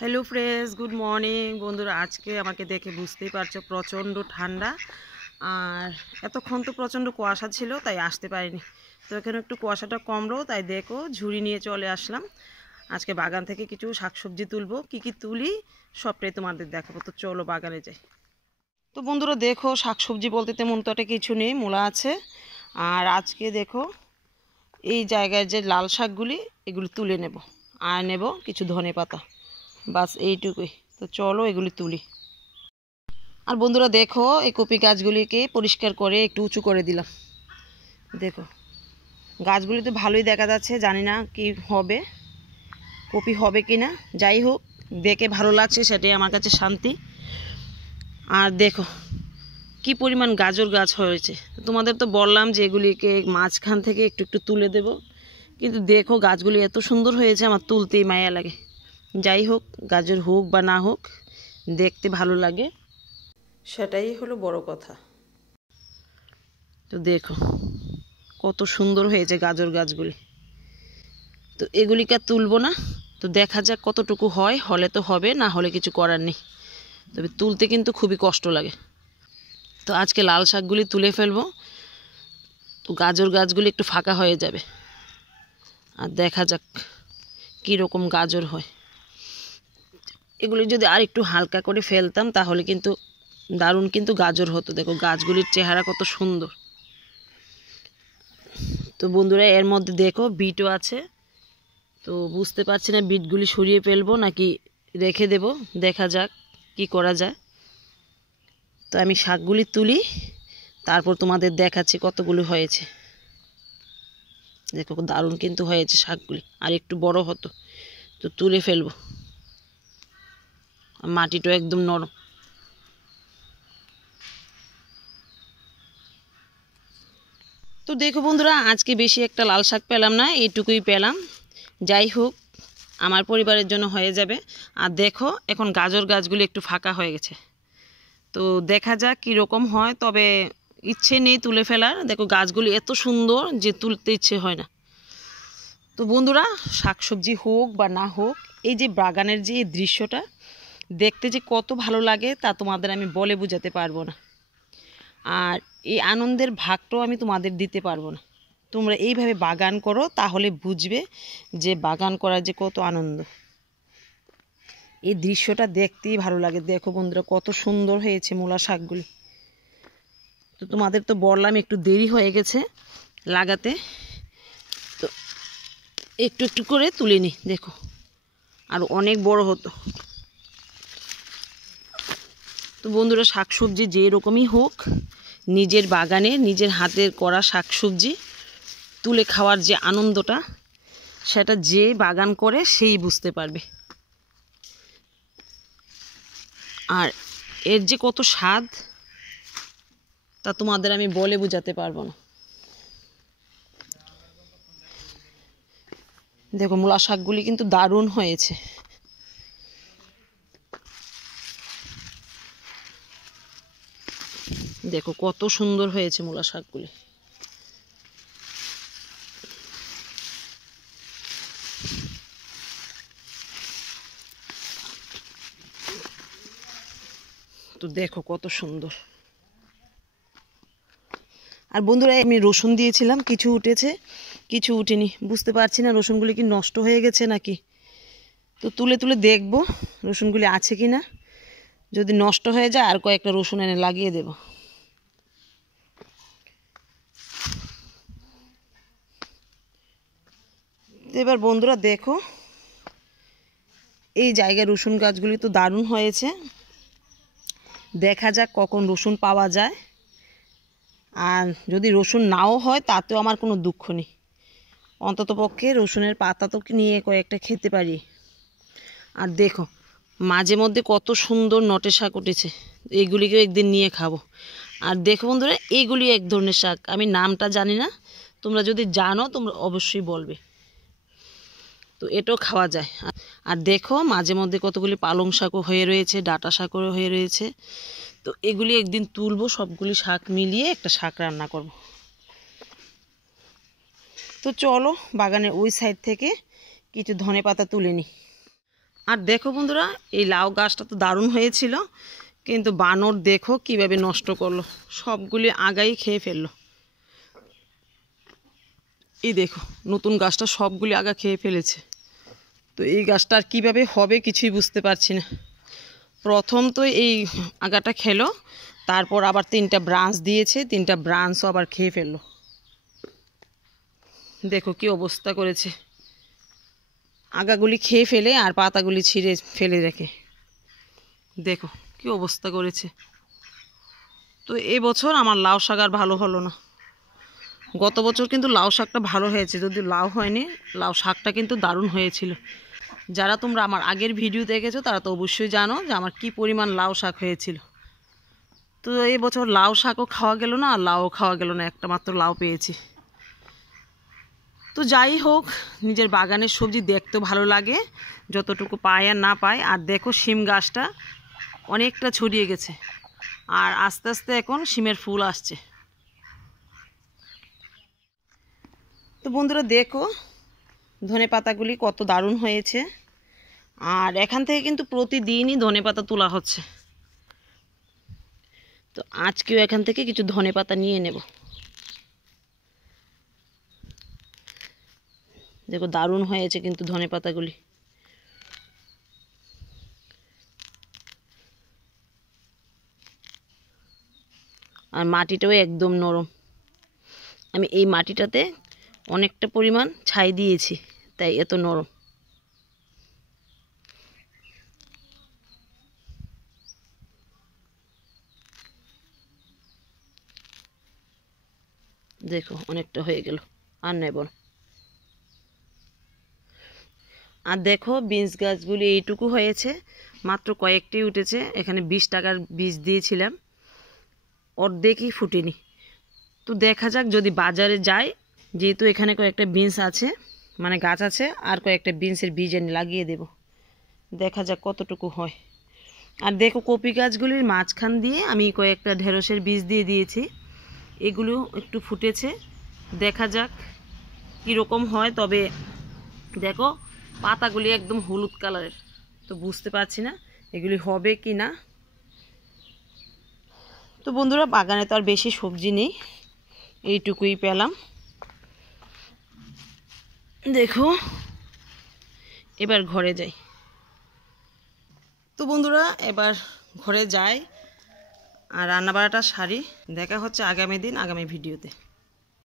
Hello friends, good morning বন্ধুরা। আজকে আমাকে দেখে বুঝতেই পারছো প্রচণ্ড ঠান্ডা, আর এতক্ষণ তো প্রচণ্ড কুয়াশা ছিল তাই আসতে পারিনি। তো এখানে একটু কুয়াশাটা কমলো তাই দেখো ঝুড়ি নিয়ে চলে আসলাম। আজকে বাগান থেকে কিছু শাকসবজি তুলবো, কি তুলি সবটাই তোমাদের দেখাবো। তো চলো বাগানে যাই। তো বন্ধুরা দেখো, শাকসবজি বলতে তেমন তো একটা কিছু নেই, মূলা আছে। আর আজকে দেখো এই জায়গায় যে লাল শাকগুলি এগুলি তুলে নেব, আর নেব কিছু ধনেপাতা, বাস এইটুকুই। তো চলো এগুলি তুলি। আর বন্ধুরা দেখো, এই কপি গাছগুলিকে পরিষ্কার করে একটু উঁচু করে দিলাম। দেখো গাছগুলি তো ভালোই দেখা যাচ্ছে, জানি না কি হবে, কপি হবে কি না। যাই হোক, দেখে ভালো লাগছে সেটাই আমার কাছে শান্তি। আর দেখো কি পরিমাণ গাজর গাছ হয়েছে। তোমাদের তো বললাম যে এগুলিকে মাঝখান থেকে একটু একটু তুলে দেব, কিন্তু দেখো গাছগুলি এত সুন্দর হয়েছে আমার তুলতেই মায়া লাগে। যাই হোক, গাজর হোক বা না হোক, দেখতে ভালো লাগে, সেটাই হলো বড় কথা। তো দেখো কত সুন্দর হয়েছে গাজর গাছগুলি। তো এগুলিকে তুলবো না, তো দেখা যাক কতটুকু হয়, হলে তো হবে, না হলে কিছু করার নেই। তবে তুলতে কিন্তু খুবই কষ্ট লাগে। তো আজকে লাল শাকগুলি তুলে ফেলবো, তো গাজর গাছগুলি একটু ফাঁকা হয়ে যাবে, আর দেখা যাক কীরকম গাজর হয়। এগুলি যদি আর একটু হালকা করে ফেলতাম তাহলে কিন্তু দারুণ কিন্তু গাজর হতো। দেখো গাছগুলির চেহারা কত সুন্দর। তো বন্ধুরা এর মধ্যে দেখো বিটও আছে, তো বুঝতে পারছি না বিটগুলি সরিয়ে ফেলবো নাকি রেখে দেব, দেখা যাক কি করা যায়। তো আমি শাকগুলি তুলি, তারপর তোমাদের দেখাচ্ছি কতগুলি হয়েছে। দেখো দারুণ কিন্তু হয়েছে শাকগুলি, আর একটু বড় হতো। তো তুলে ফেলবো, মাটিটা একদম নরম। তো দেখো বন্ধুরা, আজকে বেশি একটা লাল শাক পেলাম না, এইটুকুই পেলাম। যাই হোক, আমার পরিবারের জন্য হয়ে যাবে। আর দেখো এখন গাজর গাছগুলি একটু ফাঁকা হয়ে গেছে, তো দেখা যাক কীরকম হয়। তবে ইচ্ছে নেই তুলে ফেলার, দেখো গাছগুলি এত সুন্দর যে তুলতে ইচ্ছে হয় না। তো বন্ধুরা, শাকসবজি হোক বা না হোক, এই যে বাগানের যে এই দৃশ্যটা দেখতে যে কত ভালো লাগে তা তোমাদের আমি বলে বোঝাতে পারবো না। আর এই আনন্দের ভাগটাও আমি তোমাদের দিতে পারবো না। তোমরা এইভাবে বাগান করো, তাহলে বুঝবে যে বাগান করার যে কত আনন্দ। এই দৃশ্যটা দেখতেই ভালো লাগে। দেখো বন্ধুরা কত সুন্দর হয়েছে মূলা শাকগুলি। তো তোমাদের তো বললাম একটু দেরি হয়ে গেছে লাগাতে, তো একটু একটু করে তুলে নিই। দেখো আর অনেক বড় হতো। তো বন্ধুরা, শাকসবজি যে রকমই হোক, নিজের বাগানে নিজের হাতের করা শাকসবজি তুলে খাওয়ার যে আনন্দটা, সেটা যে বাগান করে সেই বুঝতে পারবে। আর এর যে কত স্বাদ তা তোমাদের আমি বলে বোঝাতে পারবো না। দেখো মূলা শাকগুলি কিন্তু দারুণ হয়েছে। দেখো কত সুন্দর হয়েছে মূলা শাকগুলি। তো দেখো কত সুন্দর। আর বন্ধুরা, আমি রসুন দিয়েছিলাম, কিছু উঠেছে কিছু উঠেনি, বুঝতে পারছি না রসুনগুলি কি নষ্ট হয়ে গেছে নাকি। তো তুলে তুলে দেখবো রসুনগুলি আছে কি না। যদি নষ্ট হয়ে যায় আর কয়েকটা রসুন এনে লাগিয়ে দেব। এবার বন্ধুরা দেখো, এই জায়গায় রসুন গাছগুলি তো দারুণ হয়েছে। দেখা যাক কখন রসুন পাওয়া যায়। আর যদি রসুন নাও হয় তাতেও আমার কোনো দুঃখ নেই, অন্ততপক্ষে রসুনের পাতা তো নিয়ে কয়েকটা খেতে পারি। আর দেখো মাঝে মধ্যে কত সুন্দর নটে শাক উঠেছে, এইগুলিকেও একদিন নিয়ে খাবো। আর দেখো বন্ধুরা, এইগুলি এক ধরনের শাক, আমি নামটা জানি না, তোমরা যদি জানো তোমরা অবশ্যই বলবে। তো এটাও খাওয়া যায়। আর দেখো মাঝে মধ্যে কতগুলি পালং শাকও হয়ে রয়েছে, ডাঁটা শাকও হয়ে রয়েছে। তো এগুলি একদিন তুলবো, সবগুলি শাক মিলিয়ে একটা শাক রান্না করব। তো চলো বাগানের ওই সাইড থেকে কিছু ধনেপাতা তুলে নিই। আর দেখো বন্ধুরা, এই লাউ গাছটা তো দারুণ হয়েছিল, কিন্তু বানর দেখো কিভাবে নষ্ট করলো, সবগুলি আগাই খেয়ে ফেললো। এই দেখো নতুন গাছটা সবগুলি আগা খেয়ে ফেলেছে। তো এই গাছটা আর কীভাবে হবে কিছুই বুঝতে পারছি না। প্রথম তো এই আগাটা খেলো, তারপর আবার 3টা ব্রাঞ্চ দিয়েছে, 3টা ব্রাঞ্চও আবার খেয়ে ফেললো। দেখো কি অবস্থা করেছে, আগাগুলি খেয়ে ফেলে আর পাতাগুলি ছিঁড়ে ফেলে রেখে। দেখো কি অবস্থা করেছে। তো এবছর আমার লাউ শাক আর ভালো হলো না। গত বছর কিন্তু লাউ শাকটা ভালো হয়েছে, যদি লাউ হয়নি, লাউ শাকটা কিন্তু দারুণ হয়েছিল। যারা তোমরা আমার আগের ভিডিও দেখেছো তারা তো অবশ্যই জানো যে আমার কি পরিমাণ লাউ শাক হয়েছিল। তো এবছর লাউ শাকও খাওয়া গেল না আর লাউও খাওয়া গেল না, একটা মাত্র লাউ পেয়েছি। তো যাই হোক, নিজের বাগানের সবজি দেখতেও ভালো লাগে, যতটুকু পায় আর না পায়। আর দেখো শিম গাছটা অনেকটা ছড়িয়ে গেছে, আর আস্তে আস্তে এখন শিমের ফুল আসছে। তো বন্ধুরা দেখো ধনেপাতাগুলি কত দারুণ হয়েছে, আর এখান থেকে কিন্তু প্রতিদিনই ধনেপাতা তোলা হচ্ছে। তো আজকেও এখান থেকে কিছু ধনেপাতা নিয়ে নেব। দেখো দারুণ হয়েছে কিন্তু ধনেপাতাগুলি। আর মাটিটাও একদম নরম, আমি এই মাটিটাতে অনেকটা পরিমাণ ছাই দিয়েছি, তাই এত নরম। দেখো অনেকটা হয়ে গেল, আর নেব না। আর দেখো বিনস গাছগুলি এইটুকু হয়েছে, মাত্র কয়েকটি উঠেছে। এখানে 20 টাকার বীজ দিয়েছিলাম, অর্ধেকই ফুটেনি। তো দেখা যাক যদি বাজারে যাই, যেহেতু এখানে কয়েকটা বিনস আছে, মানে গাছ আছে, আর কয়েকটা বিনসের বীজ এনে লাগিয়ে দেব, দেখা যাক কতটুকু হয়। আর দেখো কপি গাছগুলির মাঝখান দিয়ে আমি কয়েকটা ঢেঁড়সের বীজ দিয়ে দিয়েছি, এগুলো একটু ফুটেছে, দেখা যাক কীরকম হয়। তবে দেখো পাতাগুলি একদম হলুদ কালারের, তো বুঝতে পারছি না এগুলি হবে কি না। তো বন্ধুরা বাগানে তো আর বেশি সবজি নেই, এইটুকুই পেলাম। দেখো এবার ঘরে যাই। তো বন্ধুরা এবার ঘরে যাই আর রান্নাবাড়াটা সারি। দেখা হচ্ছে আগামী দিন আগামী ভিডিওতে।